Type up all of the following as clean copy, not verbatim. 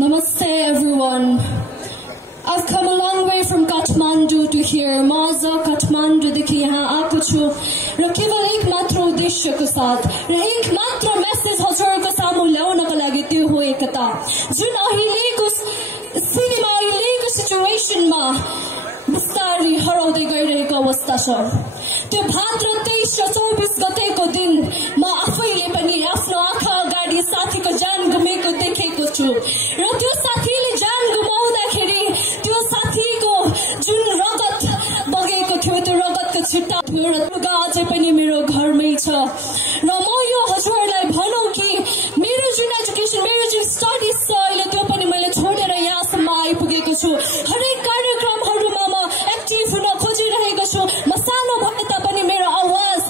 Namaste everyone. I've come a long way from Kathmandu to here. Maza Kathmandu देखि यहाँ आएको छु र केवल एक मात्र उद्देश्यको साथ र एक मात्र मेसेज हजुरको सामु ल्याउनको लागि त्यो हो एकता जुन अहिलेको सिनेमा अहिलेको सिचुएसनमा बिस्तारै हराउँदै गइरहेको अवस्था छ त्यो भाद्र 23 र 24 गतेको दिन म आफैले पनि आफ्नो आँखा अगाडि साथीको जान गुमेको देखेको छु र त्यो साथीले जान गुमाउँदाखेरि त्यो साथीको जुन रगत बगेको थियो त्यो रगतको छिट्टा थियो र लुगा अझै पनि मेरो घरमै छ र म यो हजुरलाई भनौं कि मेरो जुन एजुकेसन मेरो जुन स्टडीज छ अहिले त्यो पनि मैले छोडेर यहाँसम्म आइपुगेको छु हरेक कार्यक्रमहरुमा म एक्टिभ हुन खोजिरहेको छु म सानो भए तापनि मेरो आवाज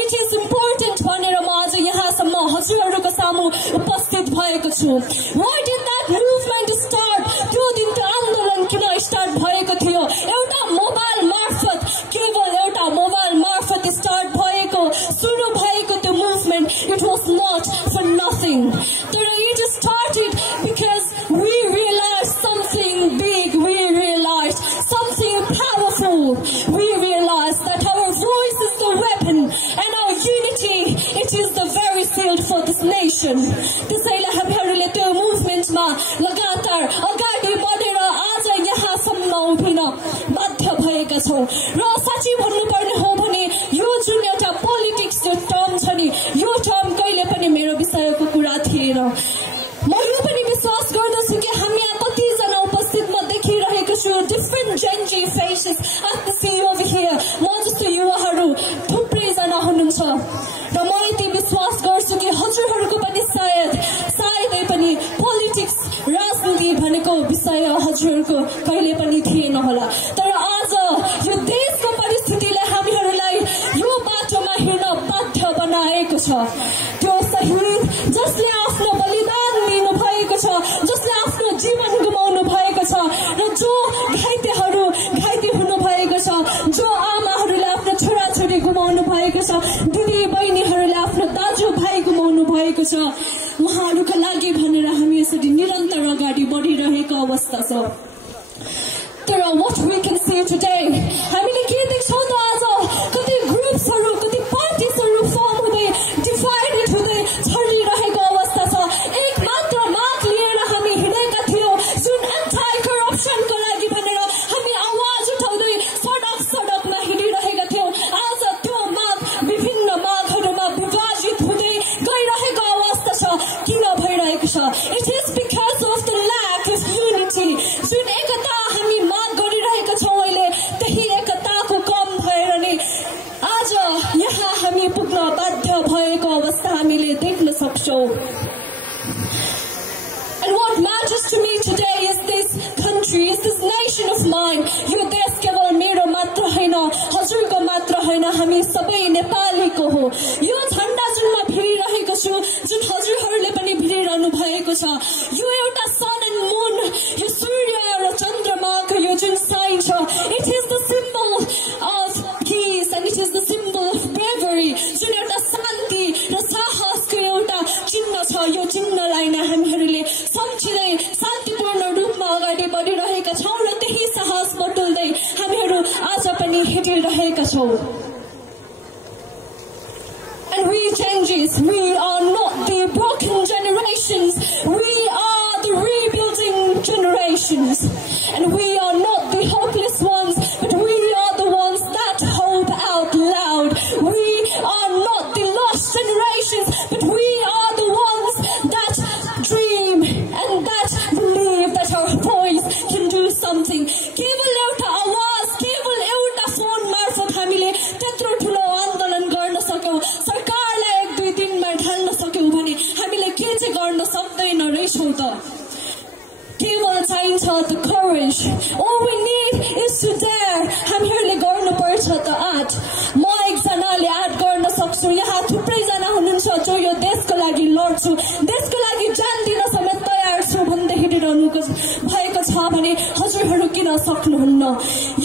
इट इज इम्पोर्टेन्ट भनेर म आज यहाँसम्म हजुरहरुको सामु उपस्थित भएको छु why did that movement start त्यो दिन त्यो आन्दोलन किन स्टार्ट भएको थियो एउटा मोबाइल मार्फत केवल एउटा मोबाइल मार्फत स्टार्ट भएको सुरु भएको त्यो movement it was not for nothing तर it started because we realized something big we realized something powerful we realized that our voice is the weapon and our unity it is the very shield for this nation त्यसैले हामीहरुले त्यो मुभमेन्टमा लगातार अगाडि बढेर आज यहाँसम्म उभिन बाध्य भएका छौं र साच्चै भन्नुपर्ने हो भने यो जुन एउटा पोलिटिक्स जो टर्म छ नि यो टर्म कहिले पनि मेरो विषयको कुरा थिएन म यो पनि विश्वास गर्दछु कि हामी यहाँ कति जना उपस्थित म देखिरहेको छु different Gen Z faces I can see over here म जस्तो युवाहरू थुप्रै जना हुनुहुन्छ र म यति विश्वास गर्छु कि हजुरहरूको पनि सायदै पनि पोलिटिक्स राजनीति भनेको विषय हजुरहरूको कहिले पनि थिएन होला तर आज यो देशको परिस्थितिले हामीहरूलाई यो बाटोमा हिँड्न बाध्य बनाएको छ त्यो शहीद जसले आफ्नो बलिदान दिनु भएको छ जसले आफ्नो जीवन गुमाउनु भएको छ र जो घाइते हुनु भएको छ जो आमाहरूले आफ्नो छोराछोरी गुमाउनु भएको छ दिदी बहिनीहरूले आफ्नो दाजुभाइ गुमाउनु भएको छ उहाँहरूका लागि भनेर हामी यसरी निरन्तर अगाडि बढिरहेको अवस्था छ तर what we can see today हामीले के देख्छौं त आज कति ग्रुप्सहरू कति पार्टीजहरू फर्म हुँदै डिभाइडेड हुँदै छरिरहेको अवस्था छ एक मात्र माग लिएर हामी हिँडेका थियौं जुन एन्टी करप्सनको लागि भनेर हामी आवाज उठाउँदै सडकमा हिँडिरहेका थियौं आज त्यो माग विभिन्न मागहरूमा विभाजित हुँदै गइरहेको अवस्था छ किन भइरहेको छ it is because of the lack of unity जुन एकता हामी माग गरिरहेका छौं अहिले त्यही एकताको कम भएर नि आज यहाँ हामी पुग्न बाध्य भएको अवस्था हामीले देख्न सक्छौं And what matters to me today is this country, is this nation of mine. यो देश केवल मेरो मात्र हैन, हजुरको मात्र हैन, हामी सबै नेपालीको हो. यो झण्डा जुन म भिडिरहेको छु, जुन हजुरहरूले पनि भिडिरहनु भएको छ, यो एउटा सन एन्ड मून, यो सूर्य र चन्द्रमाको यो जुन साइन छ, it is the symbol of peace and it is the symbol of bravery. जुन एउटा शान्ति र साहसको एउटा चिन्ह छ, यो चिन्हलाई नै हामीहरूले सम्झिँदै शान्तिपूर्ण रूपमा अगाडि बढिरहेका छौं र त्यही साहस बटुल्दै हामीहरू आज पनि हिँडिरहेका छौं And we changes, we are not the broken generations, we are the rebuilding generations and we are not the hopeless ones but we are the ones that hope out loud we are not the lost generations but we are the ones that dream and that believe that our voice can do something केवल एउटा आवाज केवल एउटा phone मार्फत हामीले त्यत्रो ठुलो आन्दोलन गर्न सक्यौं सरकारलाई एक दुई दिनमा ढाल्न सक्यौं भने हामीले के चाहिँ गर्न सक्दैन रहेछौं त केवल चाहिन्छ the courage all we need is to dare हामीहरूले गर्नुपर्छ त आट म एकजनाले आट गर्न सक्छु यहाँ थुप्रै जना हुनुहुन्छ जो यो देशको लागि लड्छु देशको लागि जान दिन समेत तयार छु भन्दै हिँडिरहनु भएको छ भने हजुरहरू किन सक्नुहुन्न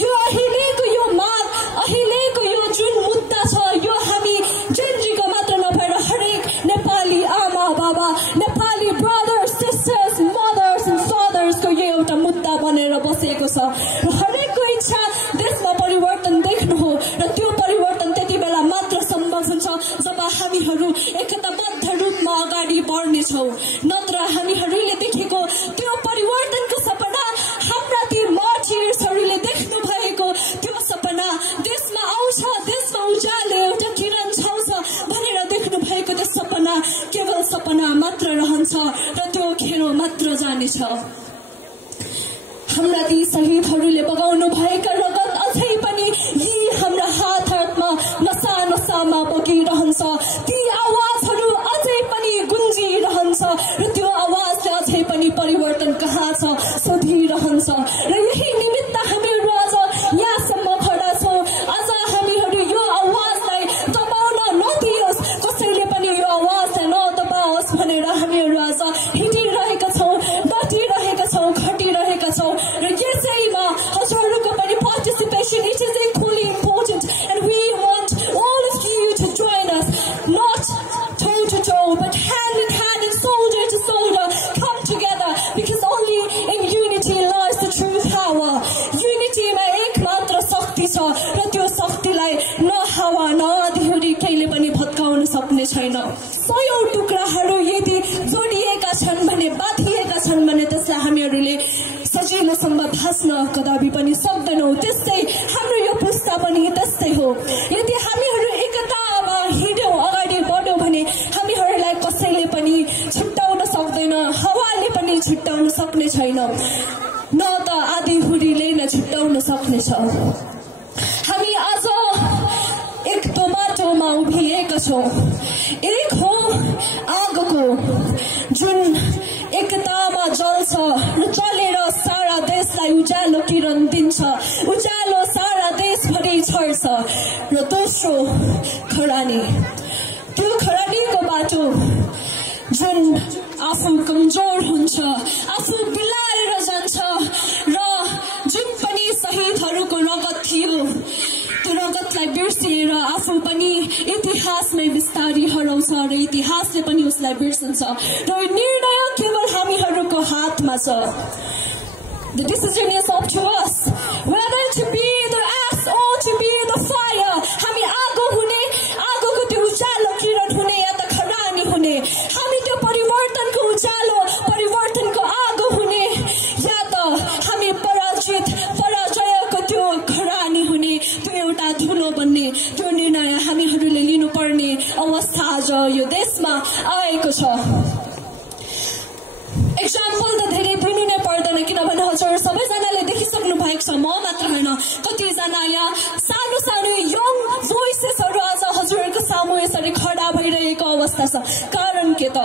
यो अहिलेको यो माग अहिलेको यो जुन मुद्दा छ यो हामी जेन्जीको मात्र नभएर हरेक नेपाली आमा बाबा Nepali brothers sisters mothers and भनेर बसेको छ र हरेकको इच्छा देशमा परिवर्तन देख्नु हो र त्यो परिवर्तन त्यति बेला मात्र सम्भव हुन्छ जब हामीहरू एकताबद्ध रूपमा अगाडि बढ्नेछौँ नत्र हामीहरूले देखेको त्यो परिवर्तनको सपना हाम्रा ती मार्टियर्सहरूले देख्नु भएको त्यो सपना देशमा आउँछ देशमा उज्यालो एउटा किरण छाउँछ भनेर देख्नु भएको त्यो सपना केवल सपना मात्र रहन्छ र त्यो खेरो मात्र जानेछ हाम्रा ती शहीदहरूले बगाउनु भएका रगत अझै पनि यी हाम्रा हातमा नसा नसामा बगिरहन्छ ती आवाजहरू अझै पनि गुन्जिरहन्छ र त्यो आवाजले अझै पनि परिवर्तन कहाँ छ सोधिरहन्छ र यही निमित्त हामीहरू आज यहाँसम्म खडा छौँ आज हामीहरू यो आवाजलाई दबाउन नदियोस् कसैले पनि यो आवाजलाई नदबाओस् भनेर हामीहरू आज हिँडिरहेका छौँ डटिरहेका छौँ खटिरहेका छौँ र यसैमा हजुरहरूको पनि participation it is equally important and we want all of you to join us not toe to toe but hand in hand and shoulder to shoulder come together because only in unity lies the true power unity ma ekmatra शक्ति छ र त्यो शक्तिलाई न हावा न आँधीहरू कहिले पनि भत्काउन सक्ने छैन सयौं टुक्राहरू यदि जोडिएका छन् भने बाँधिएका छन् भने त्यसलाई हामीहरूले सजिलोसँग भाँच्न कदापि पनि सक्दैनौँ त्यस्तै हाम्रो यो पुस्ता पनि त्यस्तै हो यदि हामीहरू एकतामा हिँड्यौँ अगाडि बढ्यौँ भने हामीहरूलाई कसैले पनि छुट्याउन सक्दैन हावाले पनि छुट्याउन सक्ने छैन न त आँधीहुरीले नै छुट्याउन सक्नेछ हामी आज एक टोमाटोमा उभिएका छौँ एक हो आगोको जुन एकतामा जल्छ र जलेर सारा देशलाई उज्यालो किरण दिन्छ उज्यालो सारा देशभरि छर्छ र दोस्रो खरानी त्यो खरानीको बाटो जुन आफू कमजोर हुन्छ आफू बिलाएर जान्छ र जुन पनि शहीदहरूको रगत थियो त्यो रगतलाई बिर्सिएर आफू पनि इतिहासमै बिस्तारी हराउँछ र इतिहासले पनि उसलाई बिर्सन्छ र निर्णय केवल हामीहरूको हातमा छ The decision is up to us whether to be the ash or to be the fire हामी आगो हुने आगोको त्यो उज्यालो किरण हुने या त खरानी हुने हामी त्यो परिवर्तनको उज्यालो परिवर्तनको आगो हुने या त हामी पराजयको त्यो खरानी हुने त्यो एउटा धुलो बन्ने त्यो निर्णय हामीहरूले लिनुपर्ने अवस्था आज यो देशमा आएको छ एक्जाम्पल त धेरै दिनु नै पर्दैन किनभने हजुर सबैजनाले देखिसक्नु भएको छ म मात्र होइन कतिजना यहाँ सानो सानो यङ भोइसेसहरू आज हजुरहरूको सामु यसरी खडा भइरहेको अवस्था छ कारण के त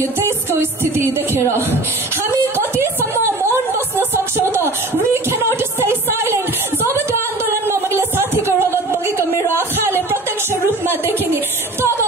यो देशको स्थिति देखेर हामी कतिसम्म मौन बस्न सक्छौँ त we cannot stay silent जब त्यो आन्दोलनमा मैले साथीको रगत बगेको मेरो आँखाले प्रत्यक्ष रूपमा देखेँ नि तब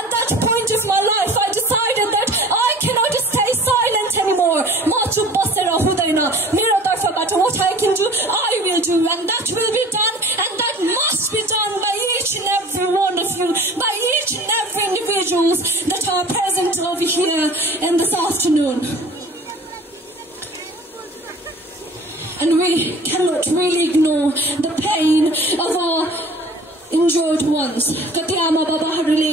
at that point of my life I decided that I cannot stay silent anymore म चुप बसेर हुँदैन मेरो तर्फबाट what I can do I will do and that will be done and that must be done by each and every one of you by each and every individuals that are present over here in this afternoon and we cannot really ignore the pain of our injured ones कति आमा बाबाहरूले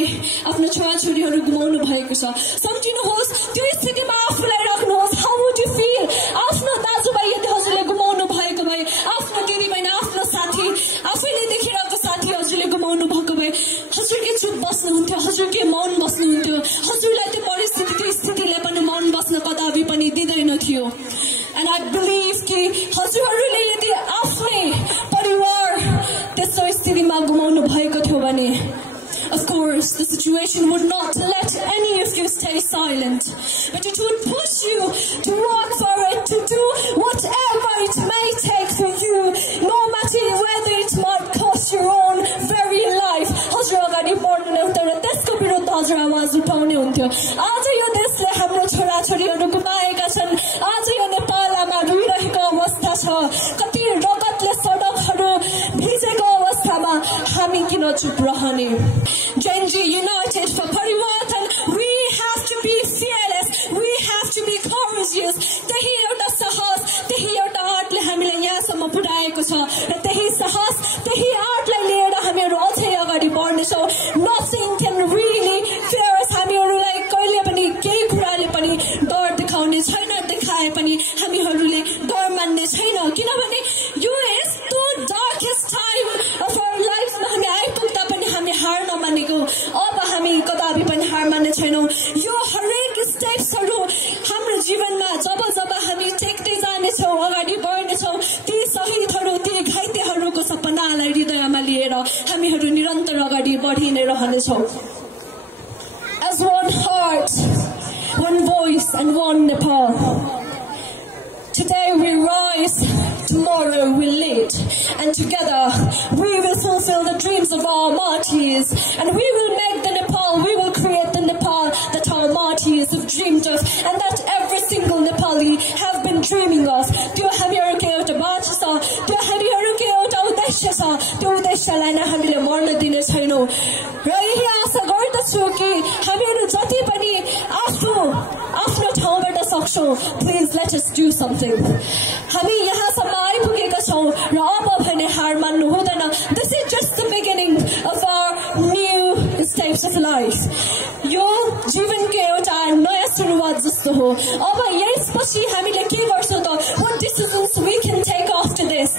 आफ्नो छोराछोरीहरू गुमाउनु भएको छ सम्झिनुहोस् त्यो स्थितिमा आफूलाई राख्नुहोस् how would you feel आफ्नो दाजुभाइ यदि हजुरले गुमाउनु भएको भए आफ्नो दिदीबहिनी आफ्नो साथी आफैले देखिरहेको साथी हजुरले गुमाउनु भएको भए हजुर के चुप बस्नुहुन्थ्यो हजुर के मौन बस्नुहुन्थ्यो हजुरलाई त्यो परिस्थिति त्यो स्थितिले पनि मौन बस्न कदापि पनि दिँदैन थियो and I believe कि हजुरहरूले यदि आफ्नै परिवार त्यस्तो स्थितिमा गुमाउनु भएको थियो भने of course the situation would not let any of you stay silent but it would push you to work for it to do whatever it may take for you no matter whether it might cost your own very life हजुर अगाडि बढ्नु हुन्थ्यो र त्यसको विरुद्ध हजुर आवाज उठाउने हुन्थ्यो आज यो देशले हाम्रो छोराछोरीहरू गुमाएका छन् आज यो नेपालमा रुइरहेको अवस्था छ कति रगतले सडकहरू भिजेको अवस्थामा हामी किन चुप रहने Gen Z United for Parivartan we have to be fearless we have to be courageous त्यही एउटा साहस त्यही छ र त्यही साहस त्यही आर्टलाई लिएर हामीहरू अझै अगाडि बढ्नेछौँ नथिङ क्यान रियली फियर अस हामीहरूलाई कहिले पनि केही कुराले पनि डर देखाउने छैन देखाए पनि हामीहरूले डर मान्ने छैन किनभने यो यस्तो डार्केस्ट टाइम अफ आवर लाइफमा हामी आइपुग्दा पनि हामी हार नमानेको अब हामी कदापि पनि हार मान्ने छैनौँ यो हरेक स्टेप्सहरू हाम्रो जीवनमा जब जब हामी टेक्दै जानेछौँ अगाडि बढ्नेछौँ ती शहीदहरू ती घाइतेहरूको सपनालाई हृदयमा लिएर हामीहरू निरन्तर अगाडि बढि नै रहनेछौँ As one heart, one voice and one Nepal. Today we rise, tomorrow we lead, and together we will fulfill the dreams of our martyrs, and we will make the Nepal, we will create the Nepal that our martyrs have dreamed of, and that every single Nepali have been dreaming of. त्यो हामीहरूको एउटा बाटो छ, त्यो हामीहरूको एउटा उद्देश्य छ, त्यो उद्देश्यलाई नै हामीले मर्न दिने छैनौँ र यही आशा गर्दछु कि हामीहरू जति पनि आफ्नो ठाउँबाट सक्छौँ please let us do something हामी यहाँसम्म आइपुगेका छौँ र अब भने हार मान्नु हुँदैन this is just the beginning of our new steps of life यो जीवनको एउटा नयाँ सुरुवात जस्तो हो अब यसपछि हामीले के गर्छौँ त what decisions we can take after this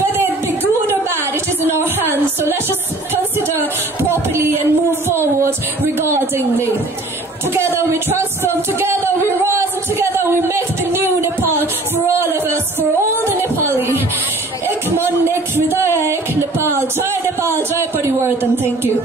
whether it be good or bad it is in our hands so let's just consider properly and move forward regardingly. Together we transform, together we rise, and together we make the new Nepal for all of us, for all the Nepali. Ek man, ek hridaya, ek Nepal. Jai Nepal, Jai Parivartan. Thank you.